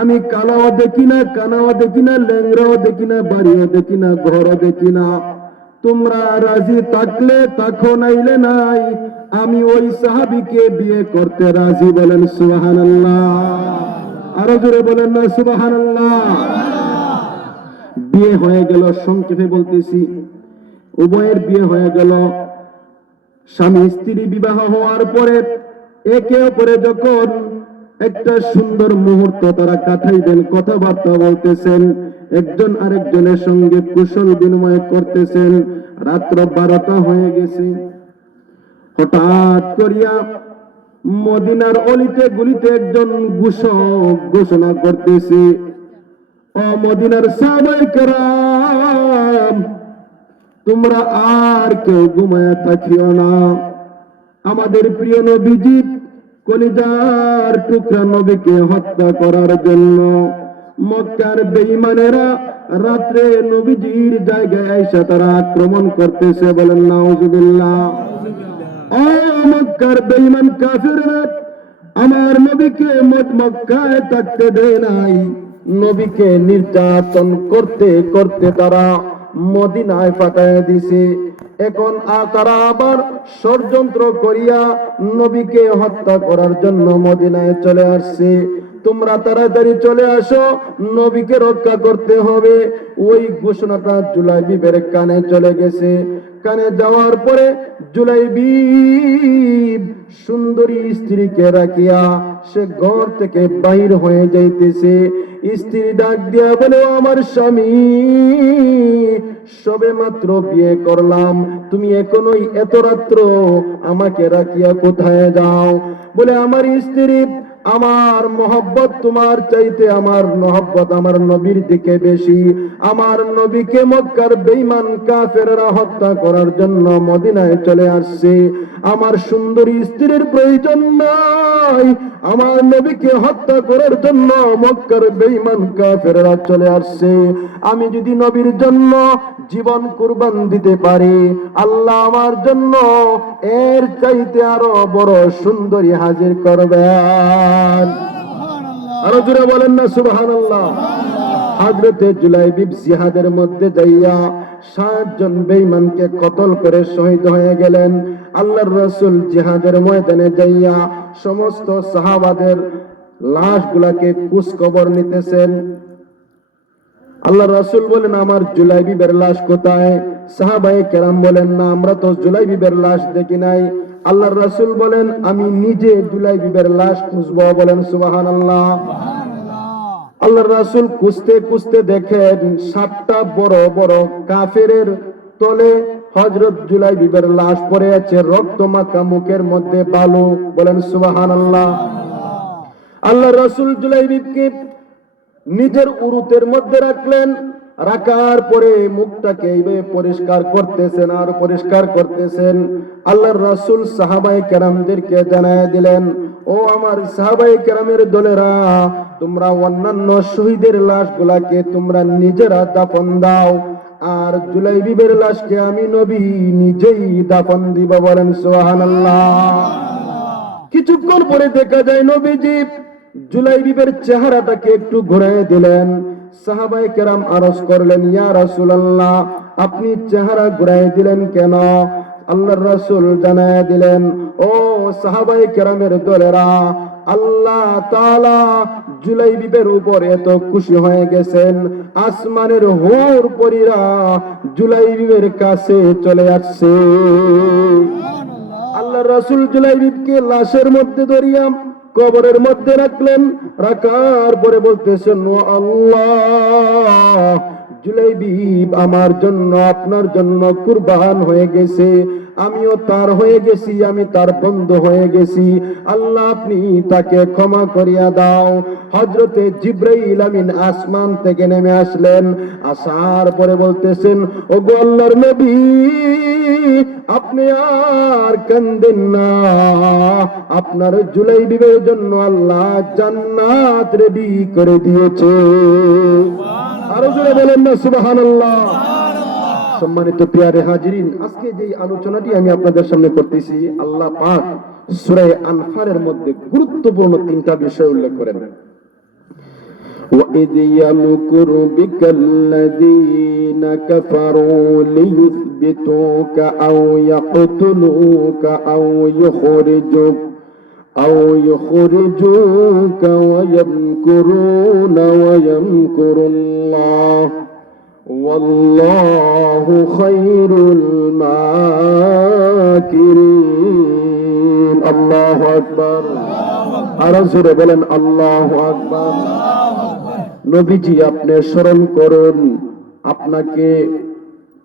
আমি কালাও দেখি না, কানাও দেখি না, ল্যাংরাও দেখি না, বাড়িও দেখি না, ঘরও দেখি না। তোমরা রাজি থাকলে তাকো, নাইলে নাই। আমি ওই সাহাবীকে বিয়ে করতে রাজি। বলেন সুবহানাল্লাহ। আরো জোরে বলেন না সুবহানাল্লাহ। বিয়ে হয়ে গেল, সংক্ষেপে বলতেছি, উভয়ের বিয়ে হয়ে গেল। স্বামী স্ত্রী বিবাহ হওয়ার পরে একে অপরে যখন একটা সুন্দর মুহূর্ত তারা কাটাইবেন, কথাবার্তা বলতেছেন, একজন আরেকজনের সঙ্গে কুশল বিনিময় করতেছেন। রাত্র 12টা হয়ে গেছে। হঠাৎ করিয়া মদিনার অলিতে গলিতে একজন ঘোষক ঘোষণা করতেছে, ও মদিনার সাহাবায়ে কেরাম, তোমরা আর কেউ ঘুমায়া থাকিও না। আমাদের প্রিয় নবীজি, কলিজার টুকরা নবীকে হত্যা করার জন্য মক্কার বেঈমানেরা রাত্রে নবীজির জায়গায় এসে তারা আক্রমণ করতেছে। বলেন নাউজুবিল্লাহ। ও মক্কার বেঈমান কাফিররা আমার নবীকে মক্কায় থাকতে দেয় নাই। নবীকে নির্যাতন করতে করতে তারা মদিনায় পাঠায় দিছে। এখন তারা আবার ষড়যন্ত্র করিয়া নবীকে হত্যা করার জন্য মদিনায় চলে আসছে। তোমরা তাড়াতাড়ি চলে আসো, নবীকে রক্ষা করতে হবে। ওই ঘোষণাটা জুলাইবিবের কানে চলে গেছে। কানে যাওয়ার পরে জুলাইবিব সুন্দরী স্ত্রীকে রাখিয়া সে ঘর থেকে বাহির হয়ে যাইতেছে। স্ত্রী ডাক দিয়া বলে, আমার স্বামী, সবে মাত্র বিয়ে করলাম, তুমি এখনোই এত রাত্র আমাকে রাখিয়া কোথায় যাও? বলে, আমার স্ত্রী, আমার মহব্বত তোমার চাইতে আমার মহব্বত আমার নবীর দিকে বেশি। আমার নবীকে মক্কার বেঈমান কাফেররা হত্যা করার জন্য মদিনায় চলে আসছে। আমার সুন্দরী স্ত্রীর প্রয়োজন নাই। আমার নবীকে হত্যা করার জন্য মক্কার বেঈমান কাফেররা চলে আসছে। আমি যদি নবীর জন্য জীবন কুরবান দিতে পারি, আল্লাহ আমার জন্য এর চাইতে আরো বড় সুন্দরী হাজির করবেন। আরো জোরে বলেন না সুবহানাল্লাহ। হযরতে জুলাইবিব জিহাদের মধ্যে যাইয়া 60 জন বেঈমানকে কতল করে শহীদ হয়ে গেলেন। আল্লাহর রাসূল জিহাদের ময়দানে যাইয়া সমস্ত সাহাবাদের লাশগুলাকে কুশ কবর নিতেছেন। আল্লাহর রাসূল বলেন, আমার জুলাইবিবের লাশ কোথায়? সাহাবায়ে কেরাম বলেন, না, আমরা তো জুলাইবিবের লাশ দেখি নাই। আল্লাহর রাসূল বলেন, আমি নিজে জুলাইবিবের লাশ খুঁজবো। বলেন সুবহানাল্লাহ। আল্লাহর রাসূল খুঁজতে খুঁজতে দেখেন 7টা বড় বড় কাফেরের তলে হযরত জুলাইবিবের লাশ পড়ে আছে, রক্ত মাখা, মুখের মধ্যে বালু। বলেন সুবহানাল্লাহ। আল্লাহর রাসূল জুলাইবিবকে নিজের উরুতের মধ্যে রাখলেন। রাখার পরে মুখটাকে এইভাবে পরিষ্কার করতেছেন আর পরিষ্কার করতেছেন। আল্লাহর রাসূল সাহাবায়ে কেরামদেরকে জানায় দিলেন, ও আমার সাহাবায়ে কেরামের দলেরা, তোমরা অন্যান্য শহীদের লাশগুলাকে তোমরা নিজেরা দাফন দাও, আর জুলাইবিবের লাশকে আমি নবী নিজেই দাফন দিব। বলেন সুবহানাল্লাহ। কিছুক্ষণ পরে দেখা যায় নবীজি জুলাইবিবের চেহারাটাকে একটু ঘুরিয়ে দিলেন। সাহাবায়ে কেরাম আরজ করলেন, ইয়া রাসূলুল্লাহ, আপনি চেহারা ঘুরিয়ে দিলেন কেন? আল্লাহর রাসূল জানায় দিলেন, ও সাহাবায়ে কেরামের দলেরা, আল্লাহ তাআলা জুলাইবিবের উপর এত খুশি হয়ে গেছেন, আসমানের হুর পরীরা জুলাইবিবের কাছে চলে আসছে। আল্লাহর রাসূল জুলাইবিবকে লাশের মধ্যে ধরিয়া কবরের মধ্যে রাখলেন। রাখার পরে বলতেছেন, ও আল্লাহ, জুলাইবিব আমার জন্য, আপনার জন্য কুরবান হয়ে গেছে, আমিও তার হয়ে গেছি, আমি তার বন্ধু হয়ে গেছি। আল্লাহ, আপনি তাকে ক্ষমা করিয়া দাও। হযরতে জিবরাইল আমিন আসমান থেকে নেমে আসলেন। আসার পরে বলতেছেন, ওগো আল্লাহর নবী, আপনি আর কান্দেন না, আপনার জুলাইবিবের জন্য আল্লাহ জান্নাত রেডি করে দিয়েছে। আরো জোরে বলেন না সুবহানাল্লাহ। সম্মানিত প্রিয় হাজিরিন, আজকে যে আলোচনাটি আমি আপনাদের সামনে করতেছি, আল্লাহ পাক সূরা আনফালের মধ্যে গুরুত্বপূর্ণ 3টা বিষয় উল্লেখ করেন। وإذ يمكر بك الذين كفروا ليثبتوك أو يقتلوك أو يخرجوك ويمكرون ويمكر الله والله خير الماكرين الله أكبر আরজুরে বলেন আল্লাহু আকবার নবীজি আপনি স্মরণ করুন আপনাকে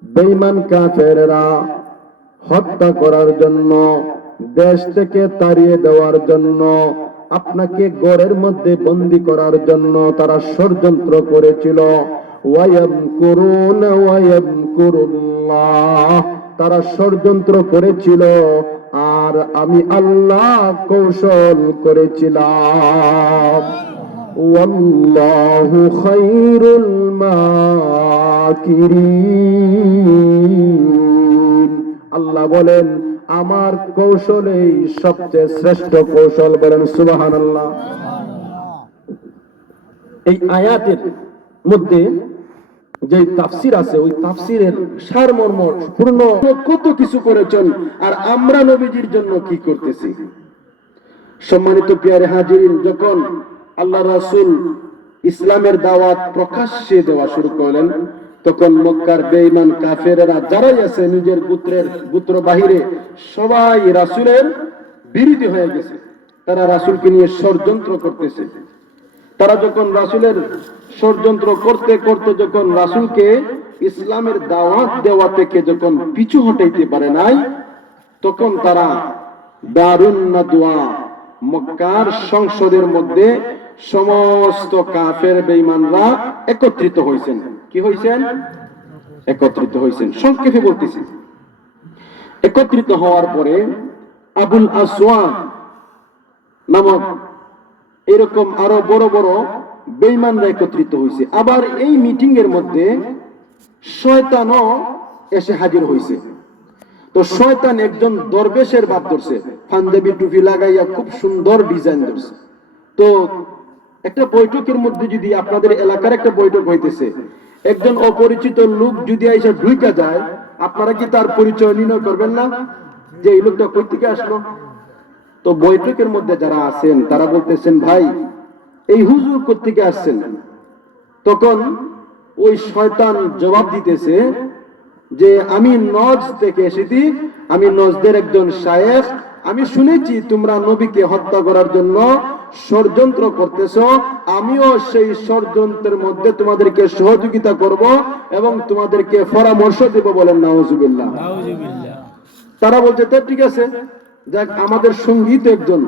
বেঈমান কাফেররা হত্যা করার জন্য দেশ থেকে তাড়িয়ে দেওয়ার জন্য আপনাকে ঘরের মধ্যে বন্দী করার জন্য তারা ষড়যন্ত্র করেছিল ওয়ায়ামকুরুনা ওয়ায়ামকুরুল্লাহ তারা ষড়যন্ত্র করেছিল আর আমি আল্লাহ কৌশল করেছিলাম ওয়াল্লাহু খায়রুল মাকিরিন আল্লাহ বলেন আমার কৌশলেই সবচেয়ে শ্রেষ্ঠ কৌশল বলেন সুবহানাল্লাহ এই আয়াতের মধ্যে যে তাফসির আছে ওই তাফসিরের সারমর্ম পূর্ণ কত কিছু করেছেন আর আমরা নবীজির জন্য কি করতেছি সম্মানিত প্রিয় হাজিরিন যখন আল্লাহ রাসূল ইসলামের দাওয়াত প্রকাশ্যে দেওয়া শুরু করলেন তখন মক্কার বেঈমান কাফেররা যারাই আছে নিজের গোত্র বাহিরে সবাই রাসূলের বিরোধী হয়ে গেছে তারা রাসূলকে নিয়ে ষড়যন্ত্র করতেছে তারা যখন রাসূলের ষড়যন্ত্র করতে করতে যখন রাসূলকে ইসলামের দাওয়াত দেওয়া থেকে যখন পিছু হটাইতে পারে নাই তখন তারা দারুন নাদওয়া মক্কার সংসদের মধ্যে সমস্ত কাফের বেঈমানরা একত্রিত হয়েছেন কি হয়েছেন একত্রিত হয়েছেন সংক্ষেপে বলতেছি একত্রিত হওয়ার পরে আবুল আসওয়াদ নামক এরকম আরো বড় বড় বেঈমানরা একত্রিত হয়েছে আবার এই মিটিং এর মধ্যে শয়তানও এসে হাজির হয়েছে তো শয়তান একজন দরবেশের বাপ ধরছে পাঞ্জাবি টুপি লাগাইয়া খুব সুন্দর ডিজাইন ধরছে তো একটা বৈঠকের মধ্যে যদি আপনাদের এলাকার একটা বৈঠক হইতেছে একজন অপরিচিত লোক যদি আইসা ঢুইকা যায় আপনারা কি তার পরিচয় নির্ণয় করবেন না যে এই লোকটা কই থেকে আসলো তো বৈঠকের মধ্যে যারা আছেন তারা বলতেছেন ভাই এই হুজুর কই থেকে আসছেন তখন ওই শয়তান জবাব দিতেছে যে আমি নজ থেকে এসেছি আমি নজদের একজন শায়েখ আমি শুনেছি তোমরা নবীকে হত্যা করার জন্য ষড়যন্ত্র করতেছো আমিও সেই ষড়যন্ত্রের মধ্যে তোমাদেরকে সহযোগিতা করব এবং তোমাদেরকে পরামর্শ দেব বলেন নাউজুবিল্লাহ তারা বলছে তো ঠিক আছে যাক আমাদের সঙ্গীত একজন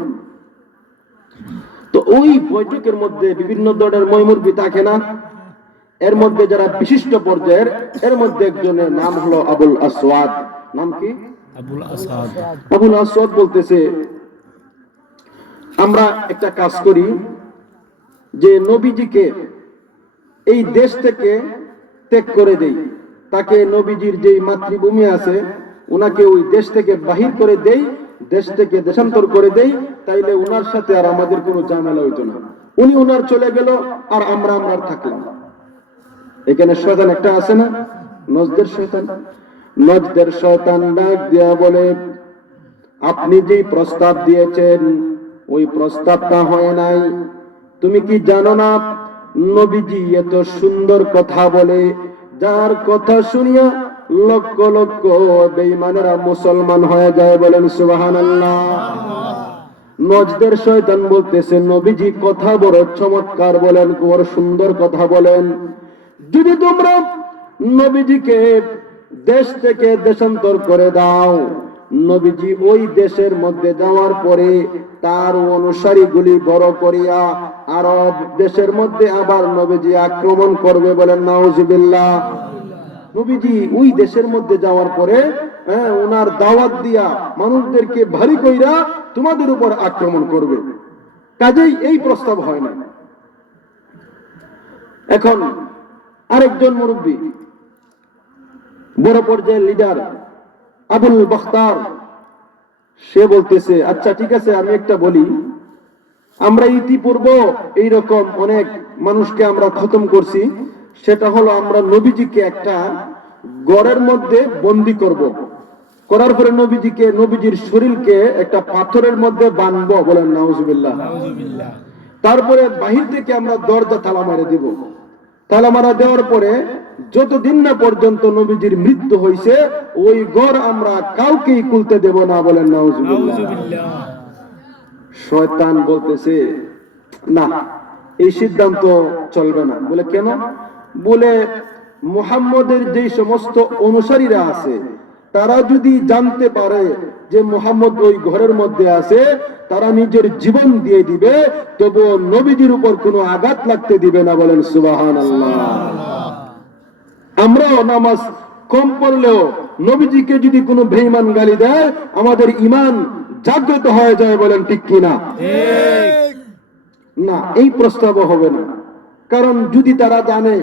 তো ওই বৈঠকের মধ্যে বিভিন্ন দলের ময়মুরবি থাকে না এর মধ্যে যারা বিশিষ্ট পর্যায়ের এর মধ্যে একজনের নাম হলো আবুল আসওয়াদ নাম কি আবুল আসওয়াদ বলতেছে আমরা একটা কাজ করি যে নবীজিকে এই দেশ থেকে ত্যাগ করে দেই তাকে নবীজির যেই মাতৃভূমি আছে উনাকে ওই দেশ থেকে বাহির করে দেই দেশ থেকে দেশান্তর করে দেই তাইলে উনার সাথে আর আমাদের কোনো ঝামেলা হইতো না উনি উনার চলে গেল আর আমরা থাকলাম এখানে শয়তান একটা আছে না নজদের শয়তান ডাক দিয়া বলে আপনি যে প্রস্তাব দিয়েছেন ওই প্রস্তাবটা হয় নাই তুমি কি জানো না নবীজি এত সুন্দর কথা বলে যার কথা শুনিয়া লক্ষ লক্ষ বেঈমানেরা মুসলমান হয়ে যায় বলেন সুবহানাল্লাহ নজদের শয়তান বলতেছে নবীজি কথা বড় চমৎকার বলেন বড় সুন্দর কথা বলেন যদি তোমরা নবীজিকে দেশ থেকে দেশান্তর করে দাও নবীজি ওই দেশের মধ্যে যাওয়ার পরে তার অনুসারীগুলি বড় করিয়া আরব দেশের মধ্যে আবার নবীজি আক্রমণ করবে বলেন নাউজুবিল্লাহ নবীজি ওই দেশের মধ্যে যাওয়ার পরে ওনার দাওয়াত দিয়া মানুষদেরকে ভারী কইরা তোমাদের উপর আক্রমণ করবে কাজেই এই প্রস্তাব হয় না এখন আরেকজন মুরব্বী বড় পর্যায়ের লিডার আবুল বখতার সে বলতেছে আচ্ছা ঠিক আছে আমি একটা বলি আমরা ইতিপূর্বে এইরকম অনেক মানুষকে আমরা খতম করছি। সেটা হলো আমরা নবীজিকে একটা গড়ের মধ্যে বন্দি করব, করার পরে নবীজির শরীরকে একটা পাথরের মধ্যে বাঁধবো, বলেন নাউজুবিল্লাহ। তারপরে বাহির থেকে আমরা দরজা তালা মেরে দিব। তালা মারা দেওয়ার পরে যতদিন না পর্যন্ত নবীজির মৃত্যু হয়েছে ওই ঘর আমরা কাউকেই খুলতে দেব না, বলেন নাউজুবিল্লাহ। শয়তান বলতেছে না, এই সিদ্ধান্ত চলবে না। বলে কেন? বলে মুহাম্মদের যে সমস্ত অনুসারীরা আছে তারা যদি জানতে পারে যে মুহাম্মদ ওই ঘরের মধ্যে আছে, তারা নিজের জীবন দিয়ে দিবে, তবু নবীজির উপর কোনো আঘাত লাগতে দিবে না, বলেন সুবহানাল্লাহ। আমরাও নামাজ কম পড়লেও নবীজিকে যদি কোনো বেঈমান গালি দেয় আমাদের ঈমান জাগ্রত হয়ে যায়, বলেন ঠিক কিনা? না, এই প্রস্তাব হবে না। কারণ যদি তারা জানে,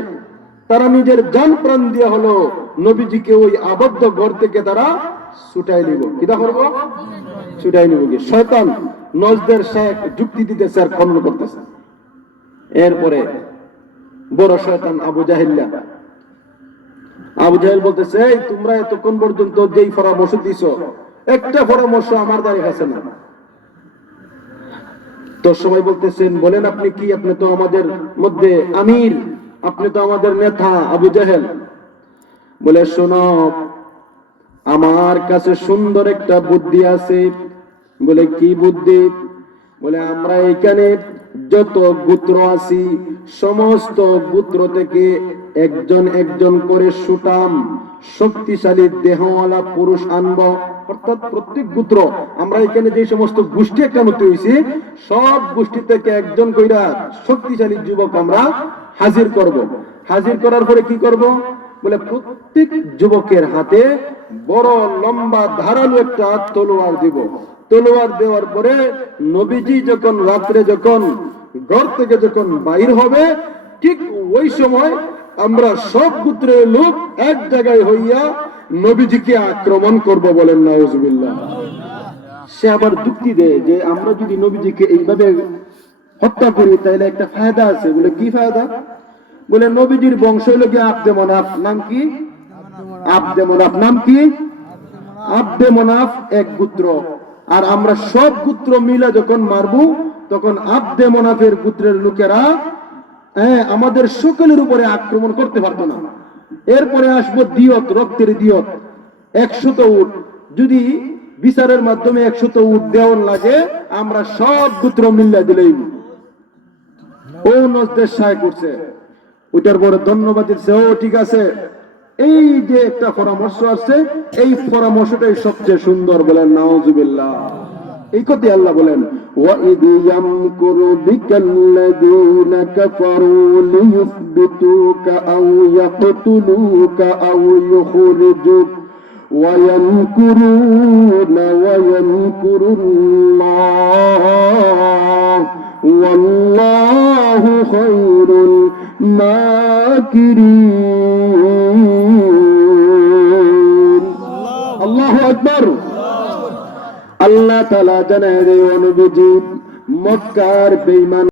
তারা নিজের জান প্রাণ দিয়ে হলো নবীজিকে ওই আবদ্ধ ঘর থেকে তারা ছুটাই নিব। কিটা করবো? ছুটাই নিব। কি শয়তান নজদের শেখ যুক্তি দিতেছে আর খনন করতেছে। এরপরে বড় শয়তান আবু জাহেল বলতেছে, এই তোমরা এতক্ষণ পর্যন্ত যেই পরামর্শ দিছো, একটা পরামর্শ আমার দ্বারা আছে না। তো সবাই বলতেছেন, বলেন আপনি কি? আপনি তো আমাদের মধ্যে আমির, আপনি তো আমাদের নেতা আবু জাহেল। বলে শোনো, আমার কাছে সুন্দর একটা বুদ্ধি আছে। বলে কি বুদ্ধি? বলে আমরা এখানে যত গোত্র আছি সমস্ত গোত্র থেকে একজন একজন করে সুটাম শক্তিশালী দেহওয়ালা পুরুষ আনব। অর্থাৎ প্রত্যেক গোত্র, আমরা এখানে যে সমস্ত গোষ্ঠী একত্রিত হয়েছি সব গোষ্ঠী থেকে একজন কইরা শক্তিশালী যুবক আমরা হাজির করব। হাজির করার পরে কি করব? বলে প্রত্যেক যুবকের হাতে বড় লম্বা ধারালো একটা তলোয়ার দিব। তলোয়ার দেওয়ার পরে নবীজি যখন রাত্রে যখন ঘর থেকে যখন বাইর হবে, ঠিক ওই সময় আমরা সব গোত্রের লোক এক জায়গায় হইয়া নবীজিকে আক্রমণ করব, বলেন নাউজুবিল্লাহ। সে আবার যুক্তি দেয় যে আমরা যদি নবীজিকে এইভাবে হত্যা করি তাহলে একটা ফায়দা আছে। বলে কি ফায়দা? বলে নবীজির বংশ হলো কি আব্দে মনাফ। নাম কি? আব্দে মনাফ। নাম কি? আব্দে মনাফ এক গোত্র। আর আমরা সব গোত্র মিলে যখন মারবো তখন আব্দে মনাফের গোত্রের লোকেরা আমাদের সকলের উপরে আক্রমণ করতে পারতো না। এরপরে আসবো দিয়ত, রক্তের দিয়ত 100 উট। যদি বিচারের মাধ্যমে 100 উট দেওয়ার লাগে আমরা সব গোত্র মিল্লা দিলেই। ও নজদের সায় করছে, ওটার পরে ধন্যবাদ দিচ্ছে। ও ঠিক আছে, এই যে একটা পরামর্শ আছে এই পরামর্শটাই সবচেয়ে সুন্দর, বলেন নাউজুবিল্লাহ। এই কথাই আল্লাহ বলেন, ওয়াইদ ইয়ামকুরু বিকাল্লাযীনা কাফারু লিয়ুসবিতুকা আও ইয়াকতুলুকা আও ইউখরিজুক ওয়া ইয়ামকুরুনা ওয়া ইয়ামকুরুল্লাহ ওয়াল্লাহু খায়রুল মাকিরিন। আল্লাহু আকবার। আল্লাহ তাআলা জানায় রে নবীজি, মক্কার বেঈমান